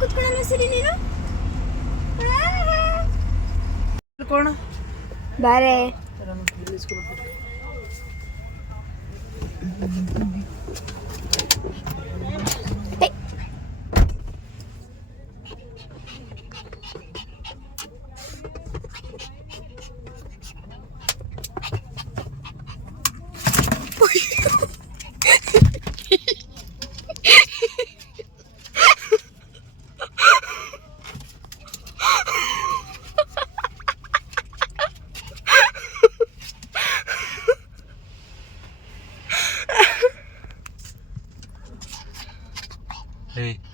ಕುತ್ಕೊಳ್ಳೋಣ ಸರಿ ನೀನು ಬಾರೆ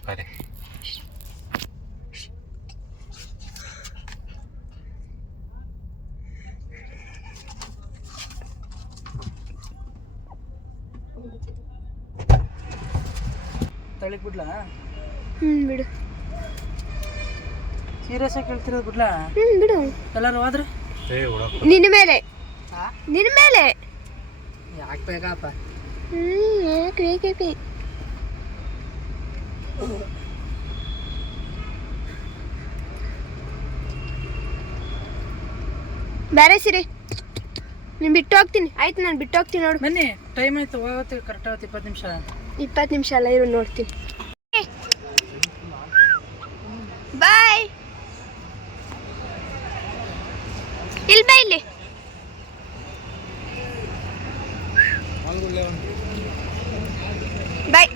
Pare. ತಳಿಕ್ ಬಿಡ್ಲಾ? ಬಿಡು. ಸೀರಿಯಸ್ ಆಗಿ ಕೇಳ್ತಿರೋದು ಬಿಡ್ಲಾ? ಬಿಡು. ಎಲ್ಲರೂ ಹೋದ್ರೆ? ನಿನ್ನ ಮೇಲೆ. ನಿನ್ನ ಮೇಲೆ. ಯಾಕೆ ಬೇಕಪ್ಪ? ಯಾಕೆ ಬೇರೆ ಸಿರಿ ನೀನು ಬಿಟ್ಟು ಹೋಗ್ತೀನಿ. ಆಯ್ತು ನಾನು ಬಿಟ್ಟು ಹೋಗ್ತೀನಿ ನೋಡು. ಬನ್ನಿ, ಟೈಮ್ ಆಯ್ತು, ಹೋಗುತ್ತೆ. ಕರೆಕ್ಟ್ ಆಗುತ್ತೆ. 20 ನಿಮಿಷ. 20 ನಿಮಿಷ ಅಲ್ಲ, ಇರು ನೋಡ್ತೀನಿ. ಬಾಯ್. ಇಲ್ಲಿ ಬಾ ಇಲ್ಲಿ. ಬಾಯ್.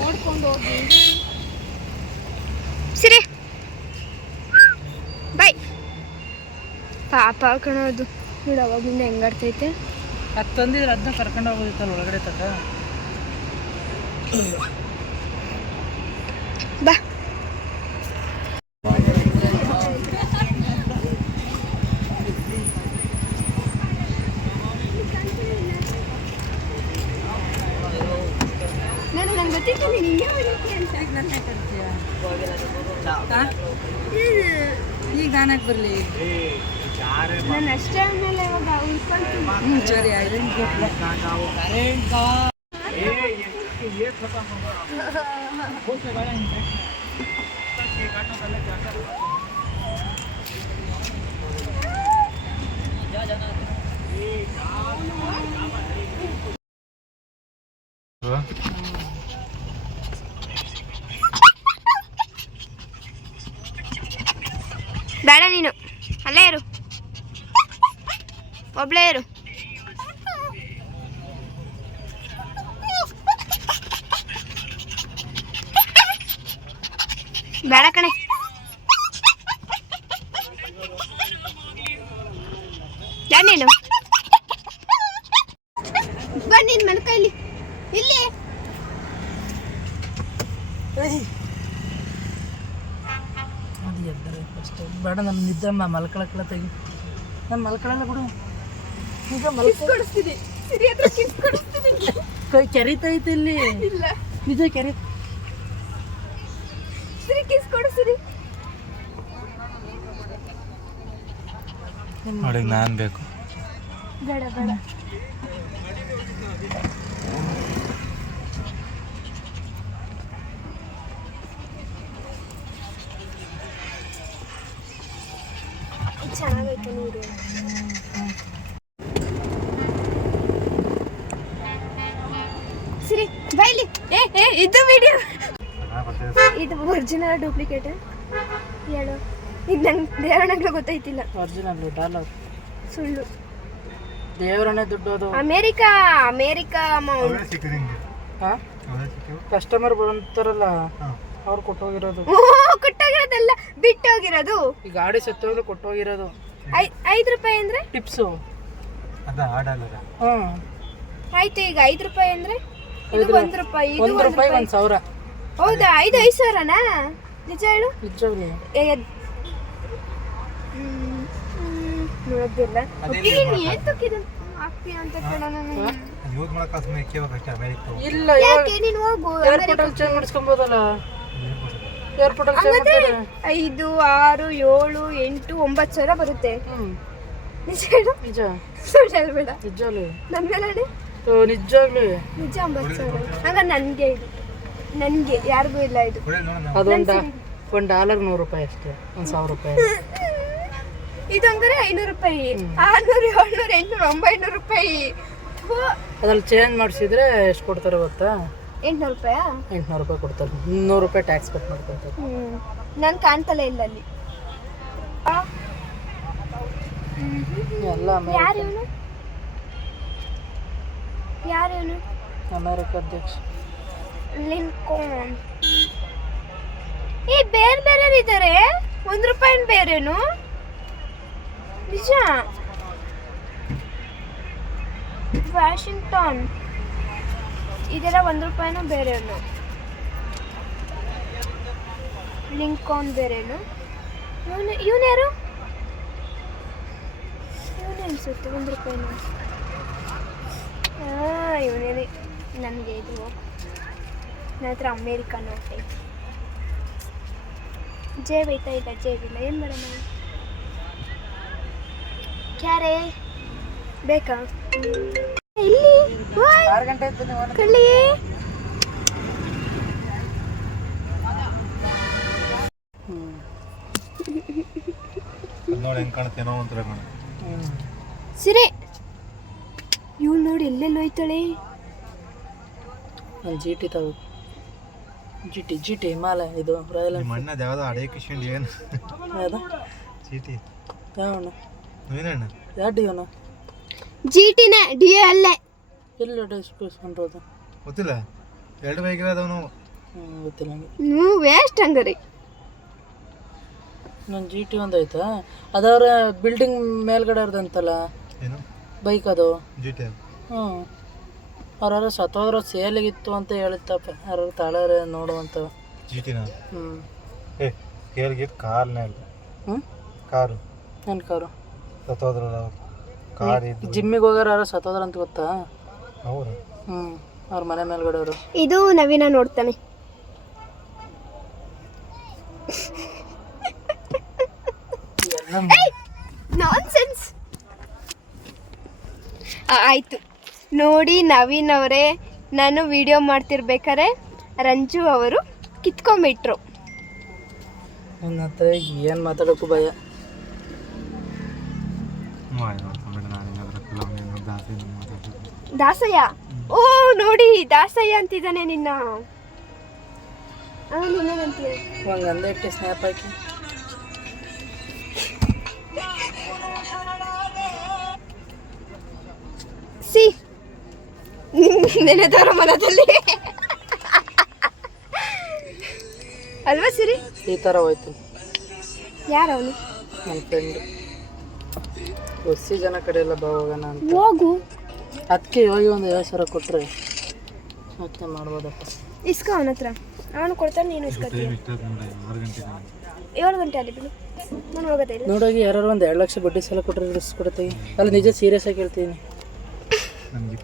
ನೋಡ್ಕೊಂಡು ಹೋಗಿ ಸಿರಿ. ಬಾಯ್. ಪಾಪ ಕಣೋದು ನೋಡಿ ಅವಾಗಿಂದ ಹೆಂಗಾಡ್ತೈತೆ. ಅದು ತಂದಿದ್ರೆ ಅದನ್ನ ಕರ್ಕೊಂಡು ಹೋಗೋದಿತ್ತಲ್ಲ ಒಳಗಡೆ ತಕ್ಕ. ಬಾ. ನಾನು ನಂಗೆ ಗೊತ್ತಿದ್ದೀನಿ ನಿಂಗೆ ಬರುತ್ತೆ ಅಂತ. ಈಗ ನಾನಾಗಿ ಬರಲಿ. ನಾನು ಅಷ್ಟೇ ಆಮೇಲೆ ಇವಾಗ ಉಳ್ಕೊಂಡು ಸರಿ ಆಯ್ತು. ಬೇಡ, ನೀನು ಅಲ್ಲೇ ಇರು, ಒಬ್ಳೇ ಇರು. ಬೇಡ ಕಣೆ. ನೀನು ಬನ್ನಿ ಮಲ್ಕ ಇಲ್ಲಿ. ಇಲ್ಲಿ ಬೇಡ, ನಮ್ಮ ನಿದ್ದೆ ಮಲ್ಕೊಳಕ್ಕೆಲ್ಲ ತೆಗಿ. ನಾನು ಮಲ್ಕೊಳಲ್ಲ ಬಿಡು. ಈಗ ಕೊಡಿಸ್ತೀನಿ, ಸಿರಿ ಹತ್ರ ಕಿಸ್ ಕೊಡಿಸ್ತೀನಿ. ಕೈ ಕೆರಿತೈತೆ ಇಲ್ಲಿ. ಇಲ್ಲ ನಿಜ ಕೆರಿ. ಸಿರಿ ಕಿಸ್ ಕೊಡಿಸ್ತೀನಿ. ಅವಳಿಗೆ ನಾನು ಬೇಕು. ಬೇಡ ಬೇಡ. ಚೆನ್ನಾಗೈತೆ ನೀರು. ಸಿರಿ ಬೈಲಿ. ಇದು ವಿಡಿಯೋ, ಇದು ಒರಿಜಿನಲ್ ಡೂಪ್ಲಿಕೇಟ್ ಹೇಳು. ಇದು ನಂಗೆ ದೇವರಣ್ಣಗಳು ಗೊತ್ತೈತಿಲ್ಲ. ಒರಿಜಿನಲ್ ಡಾಲರ್ ಸುಳ್ಳು. ದೇವರನ್ನೇ ದುಡ್ಡು. ಅದು ಅಮೇರಿಕಾ ಕಸ್ಟಮರ್ ಬಂತಾರಲ್ಲ ಅವ್ರು ಕೊಟ್ಟೋಗಿರೋದು. ಕೊಟ್ಟೋಗಿರೋದಲ್ಲ, ಬಿಟ್ಟೋಗಿರೋದು. ಈ ಗಾಡಿ ಸತ್ತೋಗ್ಲು ಕೊಟ್ಟೋಗಿರೋದು. 5 ರೂಪಾಯಿ ಅಂದ್ರೆ ಟಿಪ್ಸು. ಆಯ್ತು, ಈಗ 5 ರೂಪಾಯಿ ಅಂದ್ರೆ ಇದು 1 ರೂಪಾಯಿ, ಇದು 1 ರೂಪಾಯಿ 1,000. ಹೌದಾ? 5,000ನಾ? ನಿಜ ಹೇಳು. ನಿಜವಾಗ್ಲೂ ನೋಡೋದಿಲ್ಲ. ಏನ್ ತಕ್ಕಿದ ಹಾಕ್ತಿ ಅಂತ ಕೇಳ. ಇಲ್ಲ, ಯಾಕೆ ನೀನು ಹೋಗು. ಏರ್ಪೋರ್ಟ್ ಅಲ್ಲಿ ಚೇಂಜ್ ಮಾಡಿಸ್ಕೊಬೋದಲ್ಲ. ಏರ್ಪೋರ್ಟ್ ಅಲ್ಲಿ ಚೇಂಜ್ ಮಾಡ್ತಾರೆ. 5, 6, 7, 8, 9 ಸಾವಿರ ಬರುತ್ತೆ. ನಿಜ ಹೇಳು. ನಿಜ. ಸುಳ್ಳು ಹೇಳ್ಬೇಡ. ನಿಜವಲ್ಲ. ನನ್ನ ಮೇಲೆ ನಿಜವಾಗ್ಲೂ ನಿಜ 9,000. ಹಂಗ ನನಗೆ ಇದು, ನನಗೆ ಯಾರಿಗೂ ಇಲ್ಲ ಇದು. ಅದೊಂದು $1 100 ಅಷ್ಟೇ, 1,000 ರೂಪಾಯಿ. ಇದು ಹಂಗಾರೆ 500 ರೂಪಾಯಿ, 600, 700, 800, 900 ರೂಪಾಯಿ. ಅದ್ರಲ್ಲಿ ಚೇಂಜ್ ಮಾಡಿಸಿದ್ರೆ ಎಷ್ಟು ಕೊಡ್ತಾರೆ ಗೊತ್ತಾ? 800 ರೂಪಾಯಾ? 800 ರೂಪಾಯಿ ಕೊಡ್ತಾರೆ. 100 ರೂಪಾಯಿ ಟ್ಯಾಕ್ಸ್ ಕಟ್ ಮಾಡ್ಕೊತಾರೆ. ನಾನು ಕಾಣ್ತಲೇ ಇಲ್ಲ ಅಲ್ಲಿ. ಎಲ್ಲ ಯಾರು ಇವನು? ಯಾರು ಇವನು? ಅಮೆರಿಕ ಅಧ್ಯಕ್ಷ ಲಿಂಕಾನ್. ಈ ಬೇರೆ ಬೇರೆ ಇದ್ದಾರೆ, ₹1 ಬೇರೆನು ನಿಜ. ವಾಷಿಂಗ್ಟನ್ ಇದೆಲ್ಲ ₹1 ಬೇರೆನು. ಲಿಂಕಾನ್ ಬೇರೆನು. ಇವನು ಯಾರು? ಇವನೇ ಅನ್ಸುತ್ತೆ ₹1. ಇವನೇನೆ ನನಗೆ ಇದು. ನನ್ನ ಹತ್ರ ಅಮೇರಿಕಾ ನೋಟ್ ಐತೆ. ಜೇಬ್ ಐತಾ? ಇಲ್ಲ ಜೇಬಿಲ್ಲ. ಏನು ಮಾಡೋಣ? ಕ್ಯಾರೆ ಬೇಕಾ? ಇಲ್ಲಿ 6 ಗಂಟೆ ಆಯ್ತು. ಕಳ್ಳಿ ನೋಡಿ ಹೆಂಗೆ ಕಾಣುತ್ತೇನೋ ಒಂಥರ ಕಾಣ. ಸಿರಿ ಇವಳು ನೋಡಿ ಎಲ್ಲೆಲ್ಲಿ ಹೋಯ್ತಾಳೆ. ನಾನು GT ತಗೋ. GT ಹಿಮಾಲಯ. ಇದು ರಾಯಲ್ ನಿಮ್ಮ ಅಣ್ಣದ ಯಾವುದೋ ಅಡೇ ಕಿಶನ್ ಏನು ಯಾವುದು? ಚೀಟಿ ಯಾವಣ್ಣ? ನೀನಣ್ಣ ಯಾರು ಇವನು? GTನೇ ಡಿಯೋ ಅಲ್ಲೇ. ಎಲ್ಲಿ ಡಿಸ್ಕೌಂಟ್ ಗೊತ್ತಿಲ್ಲ. 2 ಬೈಕ್ ಇರೋದವನು. ಗೊತ್ತಿಲ್ಲ ನನಗೆ. ನೀವು ವೇಸ್ಟ್ ಹಂಗಾರೆ. ನನ್ನ GT ಒಂದು ಐತಾ? ಅದವ್ರ ಬಿಲ್ಡಿಂಗ್ ಮೇಲ್ಗಡೆ ಇರ್ದಂತಲ್ಲ ಏನು ಬೈಕ್ ಅದು. GT ಹ್ಞೂ ಅವ್ರು ಸತ್ತೋದ್ರ ಸೇಲಿಗಿತ್ತು ಅಂತ ಹೇಳಿತ್ತಪ್ಪ. ಯಾರು ತಾಳಾರೆ ನೋಡುವಂತ GTನ. ಹ್ಞೂ ಏ ಕೇಳಿಗೆ ಕಾರ್ನೇ ಅಲ್ಲ. ಹ್ಞೂ ಕಾರು. ನನ್ನ ಕಾರು ಸತ್ತೋದ್ರಲ್ಲ ಕಾರ್ ಇದ್ದು. ಜಿಮ್ಮಿಗೆ ಹೋಗೋರು ಯಾರು ಸತ್ತೋದ್ರ ಅಂತ ಗೊತ್ತಾ? ಹೌದು. ಹ್ಞೂ ಅವ್ರ ಮನೆ ಮೇಲ್ಗಡೆ ಅವರು. ಇದು ನವೀನ ನೋಡ್ತಾನೆ. ನಾನ್ಸೆನ್ಸ್. ಆಯಿತು ನೋಡಿ ನವೀನ್ ಅವರೇ, ನಾನು ವಿಡಿಯೋ ಮಾಡ್ತಿರ್ಬೇಕಾರೆ ರಂಜು ಅವರು ಕಿತ್ಕೊಂಬಿಟ್ರು. ನನ್ನ ಹತ್ರ ಏನು ಮಾತಾಡೋಕ್ಕೂ ಭಯ. ದಾಸಯ್ಯ. ಓ ನೋಡಿ ದಾಸಯ್ಯ ಅಂತಿದ್ದಾನೆ ನಿನ್ನ. ನಿನ್ನಂತೀಯ ಹಂಗೆ ಅಂದೆ ಇಟ್ಟು ಸ್ನ್ಯಾಪ್ ಹಾಕಿ. ಸಿ ನೆನೆದವರ ಮನದಲ್ಲಿ ಅಲ್ವಾ ಸಿರಿ? ಈ ಥರ ಹೋಯ್ತು. ಯಾರವನು? ನನ್ನ ಫ್ರೆಂಡ್. ಹೊಸ ಜನ ಕಡೆ ಎಲ್ಲ ಬಾ ಹೋಗೋಣ ಅಂತ. ಹೋಗು. ಅದಕ್ಕೆ ಹೋಗಿ ಒಂದು 50,000 ಕೊಟ್ಟರೆ ಮತ್ತೆ ಮಾಡ್ಬೋದಪ್ಪ. ಇಸ್ಕೊ ಅವನ ಹತ್ರ. ಅವನು ಕೊಡ್ತಾನೆ, ನೀನು ಇಸ್ಕೊತೀಯ. 7 ಗಂಟೆ ಅಲ್ಲಿ ಬಿಡು, ನಾನು ಹೋಗೋದೇ ಇಲ್ಲ. ನೋಡೋಗಿ ಯಾರು ಒಂದು 2 ಲಕ್ಷ ಬಡ್ಡಿ ಸಾಲ ಕೊಟ್ಟರೆ ಕೊಡ್ತೀವಿ. ಅಲ್ಲಿ ನಿಜ ಸೀರಿಯಸ್ ಆಗಿ ಹೇಳ್ತೀನಿ. ನನಗೆ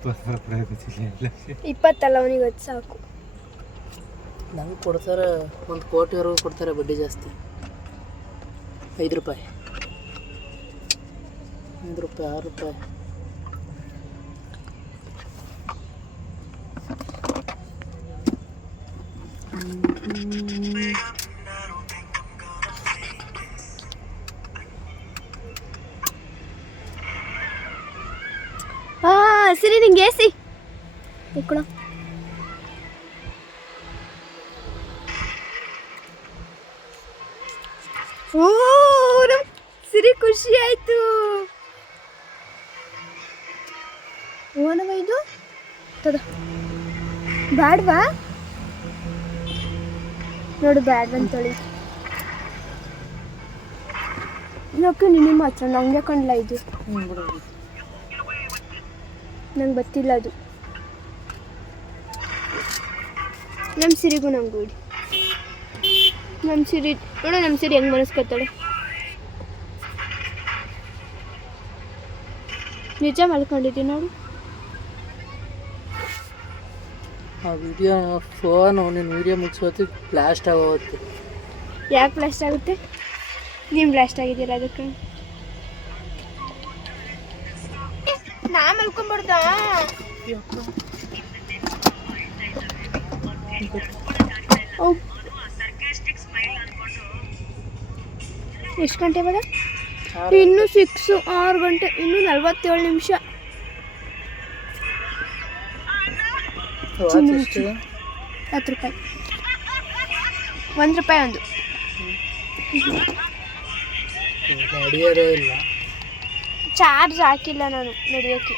20 ಅಲ್ಲ, ಅವನಿಗೆ 10 ಸಾಕು. ನಂಗೆ ಕೊಡ್ತಾರೆ $1 ಕೋಟಿವರೆಗೂ ಕೊಡ್ತಾರೆ. ಬಡ್ಡಿ ಜಾಸ್ತಿ. ₹5 ₹1 ₹6. ಸಿರಿ ನಿಂಗೆ ಎಸಿ ಇಟ್ಕೊಳ. ಓ ಸಿರಿ ಖುಷಿ ಆಯ್ತು. ಓನವ ಇದು ತದ ಬ್ಯಾಡ್ವಾ? ನೋಡು ಬ್ಯಾಡ್ ಅಂತೇಳಿ ಯಾಕೆ ನಿಮ್ಮ ಹತ್ರ ನಂಗೆ ಕಂಡ್ಲ ಇದು. ನಂಗೆ ಗೊತ್ತಿಲ್ಲ ಅದು. ನಮ್ಮ ಸಿರಿಗೂ ನಂಗೆ ಇಡಿ. ನಮ್ಮ ಸಿರಿ ನೋಡು, ನಮ್ಮ ಸಿರಿ ಹೆಂಗೆ ಮನಸ್ಕೊತಾಳೆ. ನಿಜ ಮಲ್ಕೊಂಡಿದ್ದೀನಿ ನೋಡು. ಆ ವಿಡಿಯೋ ಫೋನು ನಿನ್ನ ವಿಡಿಯೋ ಮುಗಿಸೋತಿ ಬ್ಲಾಸ್ಟ್ ಆಗೋಗುತ್ತೆ. ಯಾಕೆ ಬ್ಲಾಸ್ಟ್ ಆಗುತ್ತೆ? ನೀವು ಬ್ಲಾಸ್ಟ್ ಆಗಿದ್ದೀರಾ ಅದಕ್ಕೆ. ನಾ ಮಲ್ಕೊಂಡ್ಬಿಡ್ದ ಎಷ್ಟು ಗಂಟೆ ಇವಾಗ? ಇನ್ನೂ 6 ಗಂಟೆ, ಇನ್ನೂ 47 ನಿಮಿಷ. ಎಷ್ಟು? 10 ರೂಪಾಯಿ, 1 ರೂಪಾಯಿ ಒಂದು. ನಡೆಯೋದೇ ಇಲ್ಲ. ಚಾರ್ಜ್ ಹಾಕಿಲ್ಲ ನಾನು ನಡೆಯೋಕ್ಕೆ.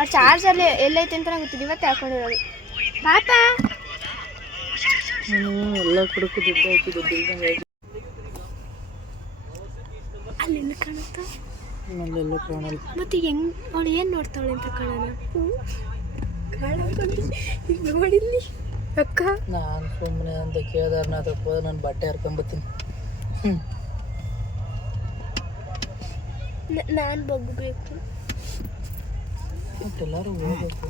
ಆ ಚಾರ್ಜಲ್ಲಿ ಎಲ್ಲೈತೆ ಅಂತ ನಂಗೆ ಗೊತ್ತಿಲ್ಲ, ಇವತ್ತು ಹಾಕೊಂಡಿರೋದು. ಪಾಪ ಎಲ್ಲ ಕುಡುಕು ದುಡ್ಡು ಹಾಕಿ ದುಡ್ಡಿಲ್ದಂಗೆ ಅಲ್ಲೆಲ್ಲ ಕಾಣುತ್ತಾ? ಅಲ್ಲೆಲ್ಲ ಕಾಣಲ್ಲ. ಮತ್ತೆ ಹೆಂಗ್ ಅವಳು ಏನು ನೋಡ್ತಾವಳೆ ಅಂತ ಕಾಣೋಣ. ನೋಡಿಲ್ಲಿ ಅಕ್ಕ. ನಾನು ಸುಮ್ಮನೆ ಅಂತ ಕೇದಾರ್ನಾಥಕ್ಕೆ ಹೋದ್ರೆ ನಾನು ಬಟ್ಟೆ ಹರ್ಕೊಂಬತ್ತೀನಿ. ನಾನು ಬಗ್ಬೇಕು. ಮತ್ತೆ ಎಲ್ಲರೂ ಹೋಗ್ಬೇಕು.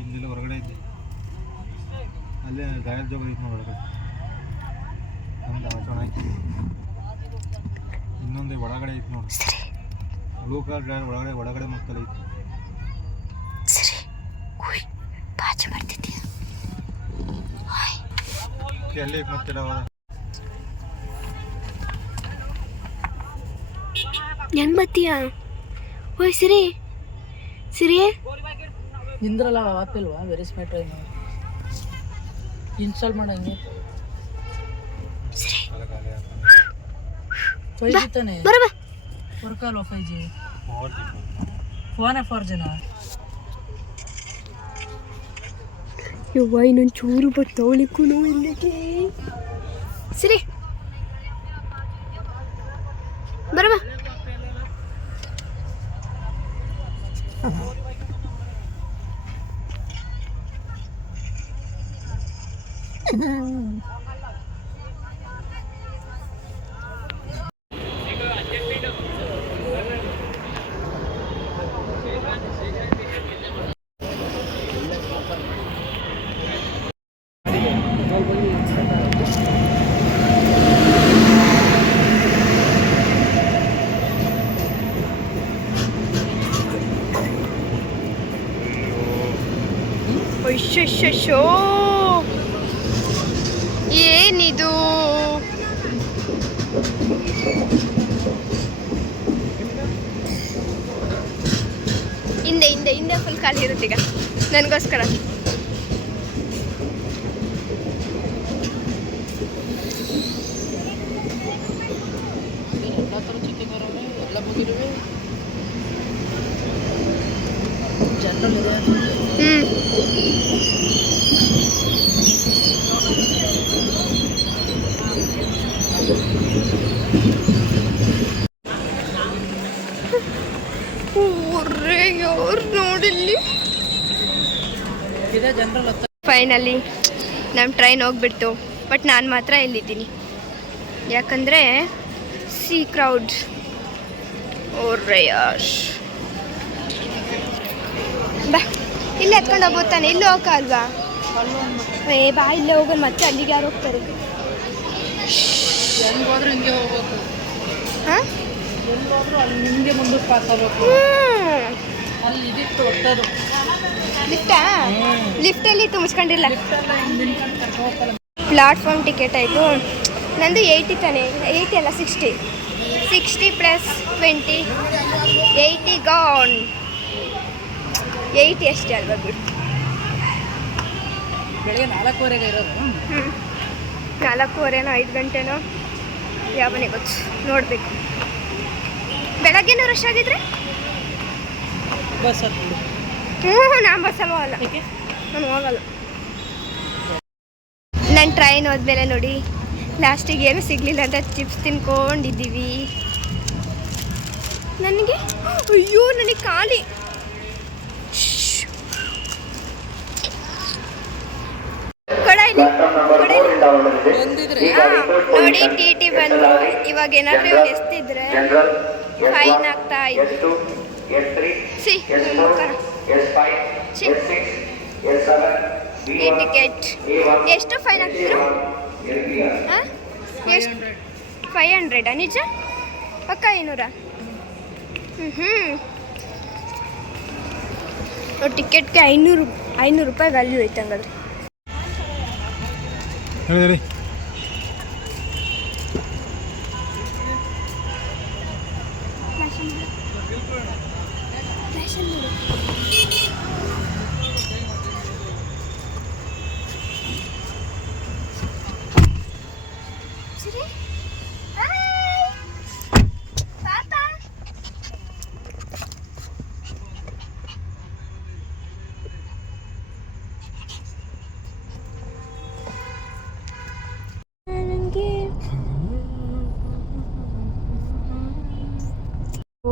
ಇಲ್ಲೆಲ್ಲ ಹೊರಗಡೆ ಇದ್ದೆ, ಅಲ್ಲೇ ಗಾಯದ ಜಾಗ ಐತೆ ನೋಡಿ ಹೊರಗಡೆ. ನಮ್ದು ಆಚರಣೆ ಐತಿ, ಇನ್ನೊಂದು ಒಳಗಡೆ ಐತೆ ನೋಡಿ. ಬ್ಲೂ ಕಲರ್ ಡ್ರೈವರ್ ಒಳಗಡೆ ಮಕ್ಕಳು ಐತಿ. ಎಲ್ಲಿ ಮತ್ತೆ ಹೆಂಗ್ ಬತ್ತೀಯಾ? ಓಯ್ ಸಿರಿ ಸಿರಿ ನಿಂದ್ರಲ್ಲ ಆಪಿಲ್ವಾ? ವೆರಿ ಸ್ಮಾರ್ಟ್ ಇನ್ಸ್ಟಾಲ್ ಮಾಡಂಗೆ. 5G ತಾನೆ ಬರಬ ವರ್ಕಲ್ವಾ? 5G ಫೋನೇ 4Gನಾ? ಯವ್ವ ಇನ್ನೊಂದು ಚೂರು ಬತ್ತವಳಿಕ್ಕೂ ಇಲ್ಲಕ್ಕೆ. ಸಿರಿ ಬರಬ. ಅಯ್ಯೋ ಏನಿದು? ಹಿಂದೆ ಹಿಂದೆ ಹಿಂದೆ ಫುಲ್ ಖಾಲಿ ಇರುತ್ತೆ ಈಗ ನನಗೋಸ್ಕರ. ಎಲ್ಲ ಥರ ಚಿಕನ್ ಇರೋವೆ, ಎಲ್ಲ ಮುಗಿರುವೆ. ಜನರಲ್ ಇದೆ. ಯಾರು ನೋಡಿಲ್ಲಿ. ಇದೆ ಜನರಲ್. ಫೈನಲಿ ನಮ್ಮ ಟ್ರೈನ್ ಹೋಗ್ಬಿಡ್ತು, ಬಟ್ ನಾನು ಮಾತ್ರ ಇಲ್ಲಿದ್ದೀನಿ. ಯಾಕಂದರೆ ಸಿ ಕ್ರೌಡ್. ಓರ್ರಯಾಶ್ ಬಾ, ಇಲ್ಲೇ ಎತ್ಕೊಂಡು ಹೋಗ್ಬೋದು ತಾನೆ, ಇಲ್ಲೂ ಹೋಗಲ್ವಾ? ಏ ಬಾ, ಇಲ್ಲೇ ಹೋಗೋಣ. ಮತ್ತೆ ಅಲ್ಲಿಗೆ ಯಾರು ಹೋಗ್ತಾರೆ? ಹೆಂಗೆ ಹೋದ್ರೆ ಹಿಂಗೆ ಹೋಗ್ಬೇಕು. ಹಾಂ, ಎಲ್ಲಿ ಹೋದ್ರು ಅಲ್ಲಿ ನಿಮಗೆ ಮುಂದಕ್ಕೆ ಪಾಸ್ ಆಗಬೇಕು. ಅಲ್ಲಿ ಇದಿತ್ತು ಒಟ್ಟದು ಲಿಫ್ಟಾ? ಲಿಫ್ಟಲ್ಲಿ ತುಂಬಿಸ್ಕೊಂಡಿಲ್ಲ. ಪ್ಲಾಟ್ಫಾರ್ಮ್ ಟಿಕೆಟ್ ಆಯಿತು ನಂದು. 80 ತಾನೆ, 80 ಅಲ್ಲ 60 + 20 80 ಗಾನ್. 80 ಅಷ್ಟೇ ಅಲ್ವಾ ಬಿಡು. ಬೆಳಗ್ಗೆ 4:15 ಇರೋದು. 4:15 5 ಗಂಟೆನೋ ಯಾವನೇ ಗೊತ್ತು, ನೋಡಬೇಕು. ಬೆಳಗ್ಗೆನೂ ರಶ್ ಆಗಿದ್ರೆ ಬಸ್ ಹತ್ತಿ. ನಾನು ಬಸ್ಸಲ್ಲಿ ಹೋಗಲ್ಲ, ನಾನು ಹೋಗಲ್ಲ. ನನ್ನ ಟ್ರೈನ್ ಹೋದ್ಮೇಲೆ ನೋಡಿ ಲಾಸ್ಟಿಗೆ ಏನು ಸಿಗಲಿಲ್ಲ ಅಂತ ಚಿಪ್ಸ್ ತಿನ್ಕೊಂಡಿದ್ದೀವಿ. ನನಗೆ ಅಯ್ಯೋ ನನಗೆ ಖಾಲಿ. ನೋಡಿ ಟಿ ಬಂದು ಇವಾಗ ಏನಾದರೂ ಇವ್ನು ಎಸ್ತಿದ್ರೆ ಫೈನ್ ಆಗ್ತಾ ಇತ್ತು. ಈ ಟಿಕೆಟ್ ಎಷ್ಟು ಫೈನ್ ಆಗ್ತಿದ್ರು? ಎಷ್ಟು? 500 ನಿಜ? ಪಕ್ಕ 500? ಟಿಕೆಟ್ಗೆ 500 ರೂಪಾಯಿ ವ್ಯಾಲ್ಯೂ ಐತೆ ಹಂಗಾದ್ರೆ. ಹೇಳಿ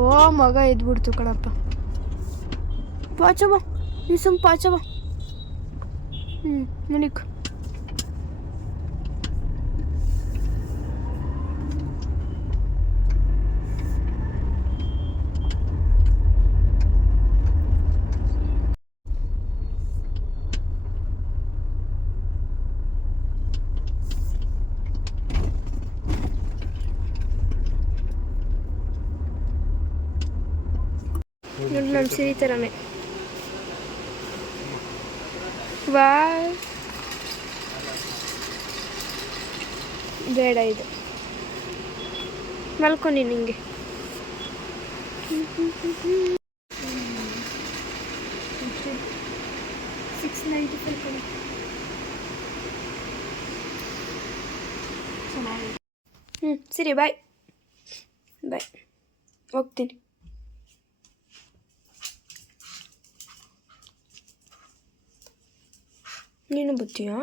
ಓ ಮಗ ಎದ್ಬಿಡ್ತು ಕಣಪ್ಪ. ಪಾಚವ ನೀ ಸುಮ್ ಪಾಚವ. ಮನಿಕ್ ನಮ್ಮ ಸಿರಿ ಥರನೇ. ವಾ ಬೇಡ ಇದು ಮಲ್ಕೊಂಡು ನಿಂಗೆ. ಸರಿ ಬಾಯ್ ಬಾಯ್ ಹೋಗ್ತೀನಿ. ನೀನು ಬರ್ತೀಯಾ?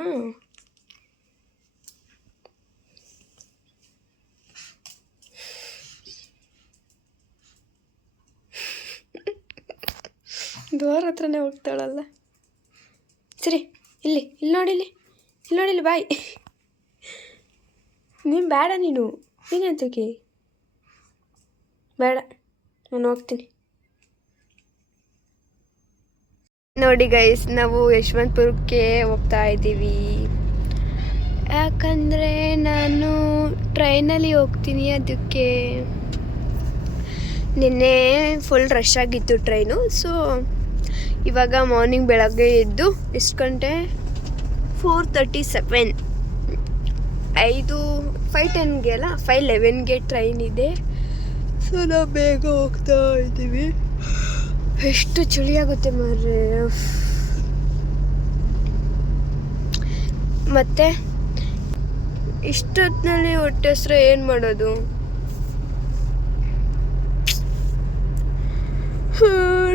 ದ್ವಾರ ಹತ್ರನೇ ಹೋಗ್ತಾಳಲ್ಲ. ಸರಿ ಇಲ್ಲಿ ನೋಡಿಲ್ಲಿ ಬಾಯ್. ನೀನು ಬೇಡ, ನೀನೆಂತಕ್ಕೆ ಬೇಡ, ನಾನು ಹೋಗ್ತೀನಿ. ನೋಡಿ ಗೈಸ್, ನಾವು ಯಶವಂತಪುರಕ್ಕೆ ಹೋಗ್ತಾ ಇದ್ದೀವಿ. ಯಾಕಂದರೆ ನಾನು ಟ್ರೈನಲ್ಲಿ ಹೋಗ್ತೀನಿ. ಅದಕ್ಕೆ ನಿನ್ನೆ ಫುಲ್ ರಶ್ ಆಗಿತ್ತು ಟ್ರೈನು. ಸೊ ಇವಾಗ ಮಾರ್ನಿಂಗ್ ಬೆಳಗ್ಗೆ ಎದ್ದು ಎಷ್ಟು ಗಂಟೆ? 4:37. 5:10ಗೆ ಅಲ್ಲ 5:11ಗೆ ಟ್ರೈನ್ ಇದೆ. ಸೊ ನಾವು ಬೇಗ ಹೋಗ್ತಾ ಇದ್ದೀವಿ. ಎಷ್ಟು ಚಳಿ ಆಗುತ್ತೆ ಮಾರ್ರೆ. ಮತ್ತೆ ಇಷ್ಟೊತ್ತಿನಲ್ಲಿ ಹೊಟ್ಟೆ ಹೆಸರು ಏನು ಮಾಡೋದು?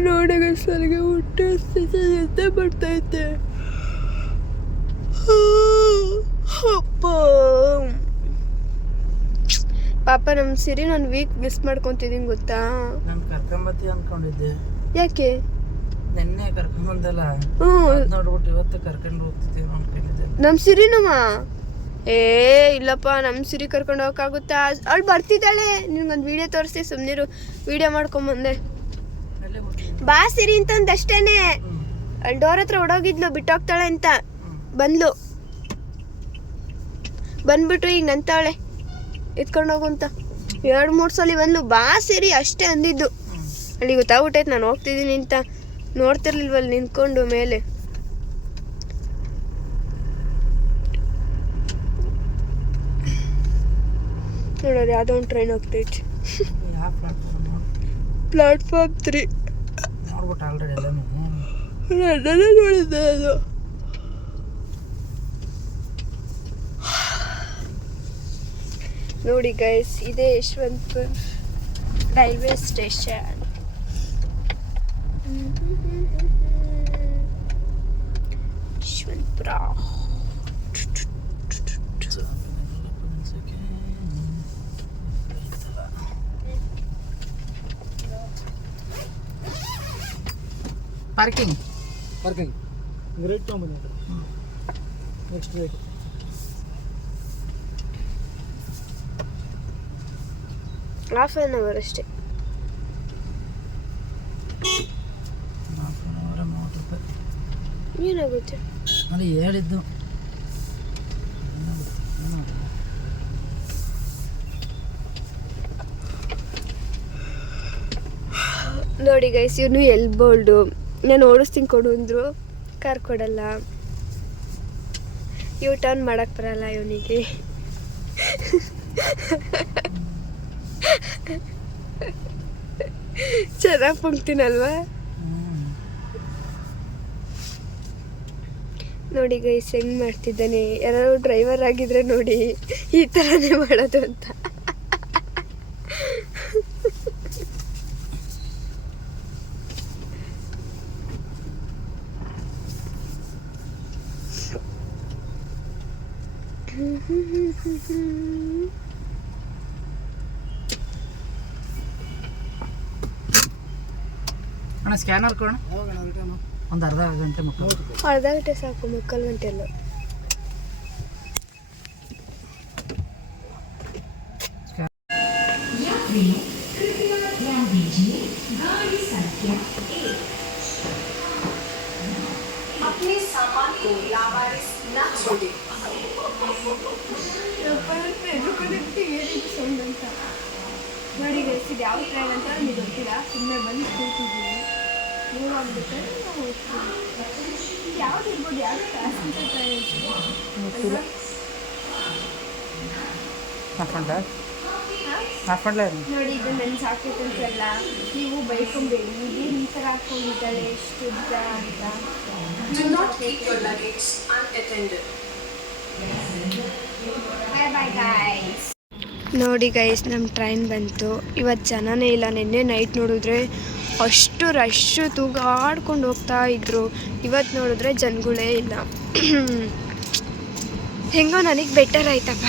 ನೋಡಗ ನನಗೆ ಹೊಟ್ಟೆ ಎದ್ದೆ ಬರ್ತೈತೆ. ಅಪ್ಪ ಪಾಪ ನಮ್ಮ ಸಿರಿ ನಾನು ವೀಕ್ ಮಿಸ್ ಮಾಡ್ಕೊತಿದ್ದೀನಿ ಗೊತ್ತಾ. ನಾನು ಕರ್ಕೊಂಬತ್ತಿ ಅಂದ್ಕೊಂಡಿದ್ದೆ. ಯಾಕೆ? ನಿನ್ನೆ ಕರ್ಕೊಂಬಂದಲ್ಲ, ನೋಡ್ಬಿಟ್ಟು ಇವತ್ತು ಕರ್ಕೊಂಡು ಹೋಗ್ತಿದ್ದೀವಿ ಅಂದ್ಕೊಂಡಿದ್ದೆ. ನಮ್ಮ ಸಿರಿನಮ್ಮ ಇಲ್ಲಪ್ಪ, ನಮ್ಮ ಸಿರಿ ಕರ್ಕೊಂಡು ಹೋಗೋಕ್ಕಾಗುತ್ತಾ? ಅವಳು ಬರ್ತಿದ್ದಾಳೆ. ನಿನ್ಗೊಂದು ವಿಡಿಯೋ ತೋರಿಸ್ತಿ, ಸುಮ್ಮನಿರು. ವಿಡಿಯೋ ಮಾಡ್ಕೊಂಬಂದೆ. ಬಾ ಸಿರಿ ಅಂತಂದಷ್ಟೇನೆ. ಅಲ್ಲಿ ಡೋರ್ ಹತ್ರ ಹೊಡೋಗಿದ್ಲು ಬಿಟ್ಟೋಗ್ತಾಳೆ ಅಂತ. ಬಂದ್ಬಿಟ್ರು ಈಗ ಅಂತಾಳೆ ಎತ್ಕೊಂಡು ಹೋಗು ಅಂತ. 2-3 ಸಲ ಬಂದ್ಲು. ಬಾ ಸಿರಿ ಅಷ್ಟೇ ಅಂದಿದ್ದು. ಅಲ್ಲಿ ಗೊತ್ತಾಗ್ಬಿಟ್ಟೈತೆ ನಾನು ಹೋಗ್ತಿದ್ದೀನಿ ಅಂತ. ನೋಡ್ತಿರ್ಲಿಲ್ವಲ್ಲಿ ನಿಂತ್ಕೊಂಡು ಮೇಲೆ. ನೋಡೋದು ಯಾವುದೋ ಒಂದು ಟ್ರೈನ್ ಹೋಗ್ತೈತಿ. ಪ್ಲಾಟ್ಫಾರ್ಮ್ 3 ನೋಡ್ಬಿಟ್ಟು ಆಲ್ರೆಡಿ ಎಲ್ಲನೂ ನೋಡಿದ್ದೆ ಅದು. ನೋಡಿ ಗೈಸ್, ಇದೇ Yeshwanthpur railway station. Yeshwanthpur. Parking right ತೊಗೊಂಬನ್ನಿ. Next right. ½ an hour ಅಷ್ಟೇ. 30 ರೂಪಾಯಿ ಏನಾಗುತ್ತೆ? ಅಲ್ಲಿ ಹೇಳಿದ್ದು. ನೋಡಿ ಗೈಸ್, ಇವನು ಎಲ್ಬೋಲ್ಡು ನಾನು ಓಡಿಸ್ತೀನಿ ಕೊಡು ಅಂದರು, ಕಾರ್ ಕೊಡಲ್ಲ. ಯೂ ಟರ್ನ್ ಮಾಡಕ್ಕೆ ಬರಲ್ಲ ಇವನಿಗೆ. ಚೆನ್ನಾಗಿ ಪುಂಕ್ತೀನಲ್ವಾ? ನೋಡಿ ಗೈಸ್ ಹೆಂಗೆ ಮಾಡ್ತಿದ್ದಾನೆ. ಯಾರು ಡ್ರೈವರ್ ಆಗಿದ್ರೆ ನೋಡಿ ಈ ಥರನೇ ಮಾಡೋದು ಅಂತ. ಅಣ್ಣ ಸ್ಕ್ಯಾನರ್ ಕೊಡೋಣ. ಒಂದು ಅರ್ಧ ಗಂಟೆ ಮಕ್ಕಳು. ಅರ್ಧ ಗಂಟೆ ಸಾಕು, ಮುಕ್ಕಾಲು ಗಂಟೆ ಅಲ್ಲ. ನೋಡಿ ಗೈಸ್ ಇದು ಯಾವ ಟ್ರೈನ್ ಅಂತ ನನಗೆ ಗೊತ್ತಿಲ್ಲ, ಸುಮ್ಮನೆ ಬಂದು ಕೂತಿದ್ದೀನಿ. ನೀವು ಆಗ್ಬಿಟ್ಟರೆ ನಾವು ಹೋಗ್ತೀವಿ. ಯಾವ್ದು ಇರ್ಬೋದು, ಯಾವ್ದು ಪ್ಯಾಸೆಂಜರ್ ಟ್ರೈನ್ ನೋಡಿ. ಇದು ನನ್ನ ಸಾಕೈತೆ ಅಂತೆಲ್ಲ ನೀವು ಬೈಕೊಂಬೇಡಿ. ಇದೇನು ಈ ಥರ ಹಾಕ್ಕೊಂಡಿದ್ದಾಳೆ ಎಷ್ಟು ಉದ್ದ ಅಂತ. ನೋಡಿ ಗೈಸ್ ನಮ್ಮ ಟ್ರೈನ್ ಬಂತು. ಇವತ್ತು ಜನನೇ ಇಲ್ಲ. ನಿನ್ನೆ ನೈಟ್ ನೋಡಿದ್ರೆ ಅಷ್ಟು ರಶ್ಶು ತೂಗಾಡ್ಕೊಂಡು ಹೋಗ್ತಾ ಇದ್ರು. ಇವತ್ತು ನೋಡಿದ್ರೆ ಜನಗಳೇ ಇಲ್ಲ. ಹೆಂಗೋ ನನಗೆ ಬೆಟರ್ ಆಯ್ತಪ್ಪ.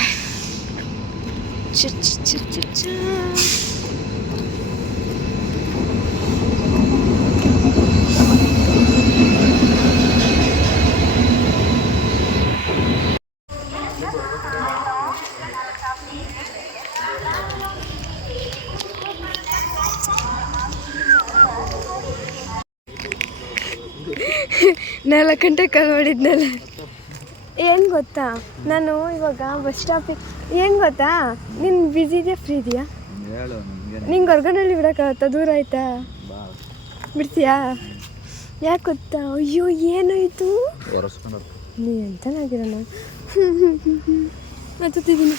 ನಾಲ್ಕು ಗಂಟೆ ಕಾಲ್ ಮಾಡಿದ್ನಲ್ಲ. ಏನು ಗೊತ್ತಾ, ನಾನು ಇವಾಗ ಬಸ್ ಸ್ಟಾಪಿಗೆ ಏನು ಗೊತ್ತಾ, ನಿನ್ನ ಬ್ಯುಸಿ ಇದೆಯಾ ಫ್ರೀ ಇದೆಯಾ? ನಿಂಗೆ ಹೊರ್ಗನಲ್ಲಿ ಬಿಡೋಕ್ಕಾಗತ್ತಾ? ದೂರ ಆಯ್ತಾ? ಬಿಡ್ತೀಯಾ? ಯಾಕೆ ಗೊತ್ತಾ? ಅಯ್ಯೋ ಏನು ಇದು ನೀ ಎಂತನಾಗಿರೋಣ ಮತ್ತಿದ್ದೀನಿ.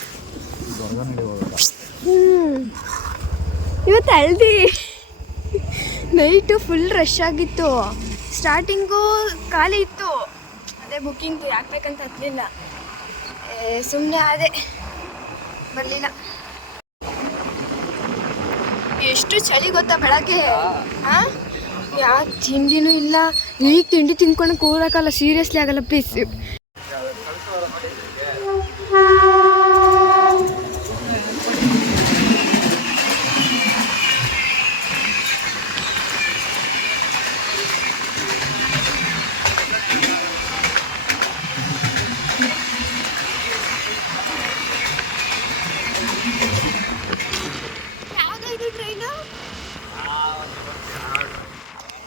ಇವತ್ತು ಹಲ್ದಿ ನೈಟು ಫುಲ್ ರಶ್ ಆಗಿತ್ತು. ಸ್ಟಾರ್ಟಿಂಗು ಖಾಲಿ ಇತ್ತು, ಅದೇ ಬುಕ್ಕಿಂಗ್ ಹಾಕ್ಬೇಕಂತ ಹತ್ತಲಿಲ್ಲ. ಸುಮ್ಮನೆ ಅದೇ ಬರಲಿಲ್ಲ. ಎಷ್ಟು ಚಳಿ ಗೊತ್ತಾ ಬೆಳಗ್ಗೆ. ಹಾಂ, ಯಾವ ತಿಂಡಿನೂ ಇಲ್ಲ. ಈಗ ತಿಂಡಿ ತಿನ್ಕೊಂಡು ಕೂಡಕ್ಕಲ್ಲ, ಸೀರಿಯಸ್ಲಿ ಆಗಲ್ಲ ಪ್ಲೀಸ್.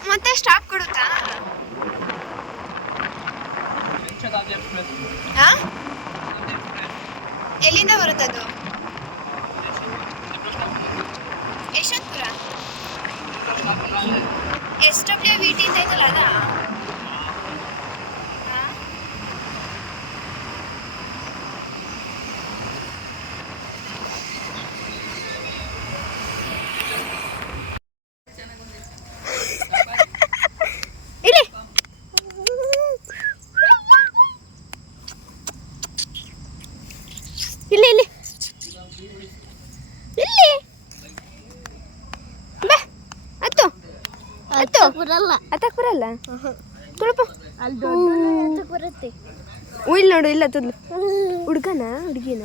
ಮತ್ತೆ ಸ್ಟಾಪ್ ಕೊಡುತ್ತಾ? ಎಲ್ಲಿಂದ ಬರುತ್ತದು? ಯಶವಂತಪುರ SWVT ಅಂತ ಐತಲ್ಲ ಅದಾ? ಇಲ್ಲಿ ಇಲ್ಲಿ ಇಲ್ಲಿ ಬಾ. ಹತ್ತು ಹತ್ತು ಬರಲ್ಲ. ಹತ್ತಕ್ಕೆ ಬರಲ್ಲ ತುಳಪ. ಅಲ್ಲಿ ಬರುತ್ತೆ. ಇಲ್ಲಿ ನೋಡು, ಇಲ್ಲ ತುದ್ಲು. ಹುಡುಗನ ಹುಡುಗಿನ?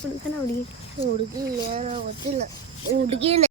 ಹುಡುಗನ ಹುಡುಗಿ? ಹುಡುಗಿ ಏನೋ ಗೊತ್ತಿಲ್ಲ. ಹುಡುಗಿನ.